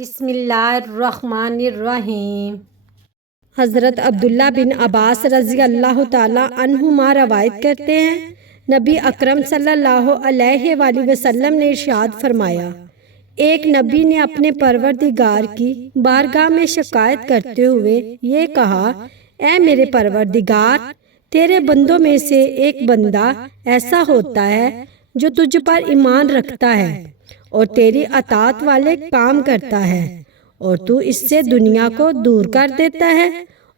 بسم اللہ الرحمن الرحیم۔ حضرت عبداللہ بن عباس رضی اللہ تعالیٰ عنہما روایت کرتے ہیں، نبی اکرم صلی اللہ علیہ وآلہ وسلم نے ارشاد فرمایا، ایک نبی نے اپنے پروردگار کی بارگاہ میں شکایت کرتے ہوئے یہ کہا، اے میرے پروردگار، تیرے بندوں میں سے ایک بندہ ایسا ہوتا ہے جو تجھ پر ایمان رکھتا ہے اور تیری اطاعت والے کام کرتا ہے، اور تو اس سے دنیا کو دور کر دیتا ہے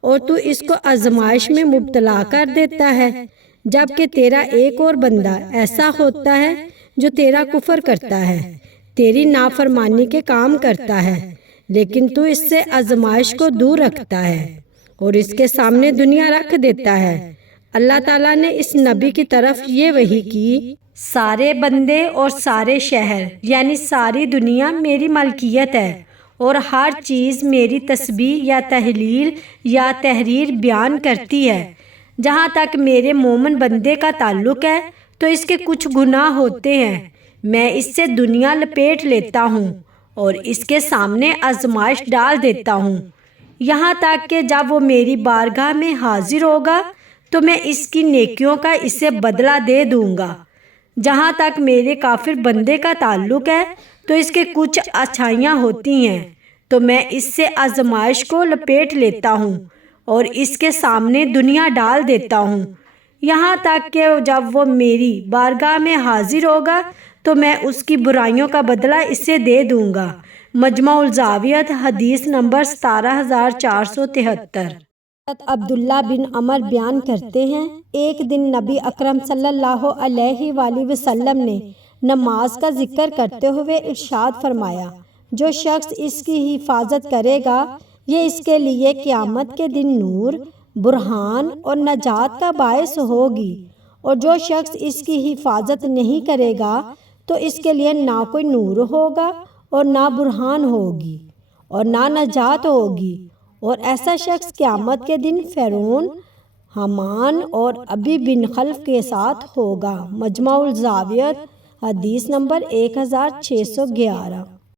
اور تو اس کو آزمائش میں مبتلا کر دیتا ہے، جبکہ تیرا ایک اور بندہ ایسا ہوتا ہے جو تیرا کفر کرتا ہے، تیری نافرمانی کے کام کرتا ہے، لیکن تو اس سے آزمائش کو دور رکھتا ہے اور اس کے سامنے دنیا رکھ دیتا ہے۔ اللہ تعالیٰ نے اس نبی کی طرف یہ وحی کی، سارے بندے اور سارے شہر یعنی ساری دنیا میری ملکیت ہے اور ہر چیز میری تسبیح یا تہلیل یا تحریر بیان کرتی ہے۔ جہاں تک میرے مومن بندے کا تعلق ہے تو اس کے کچھ گناہ ہوتے ہیں، میں اس سے دنیا لپیٹ لیتا ہوں اور اس کے سامنے آزمائش ڈال دیتا ہوں، یہاں تک کہ جب وہ میری بارگاہ میں حاضر ہوگا تو میں اس کی نیکیوں کا اسے بدلہ دے دوں گا۔ جہاں تک میرے کافر بندے کا تعلق ہے تو اس کے کچھ اچھائیاں ہوتی ہیں، تو میں اس سے آزمائش کو لپیٹ لیتا ہوں اور اس کے سامنے دنیا ڈال دیتا ہوں، یہاں تک کہ جب وہ میری بارگاہ میں حاضر ہوگا تو میں اس کی برائیوں کا بدلہ اسے دے دوں گا۔ مجمع الزاویات حدیث نمبر 17473۔ عبداللہ بن عمر بیان کرتے ہیں، ایک دن نبی اکرم صلی اللہ علیہ وآلہ وسلم نے نماز کا ذکر کرتے ہوئے ارشاد فرمایا، جو شخص اس کی حفاظت کرے گا یہ اس کے لیے قیامت کے دن نور، برہان اور نجات کا باعث ہوگی، اور جو شخص اس کی حفاظت نہیں کرے گا تو اس کے لیے نہ کوئی نور ہوگا اور نہ برہان ہوگی اور نہ نجات ہوگی، اور ایسا شخص قیامت کے دن فرعون، حامان اور ابی بن خلف کے ساتھ ہوگا۔ مجمع الزاویات حدیث نمبر 1611۔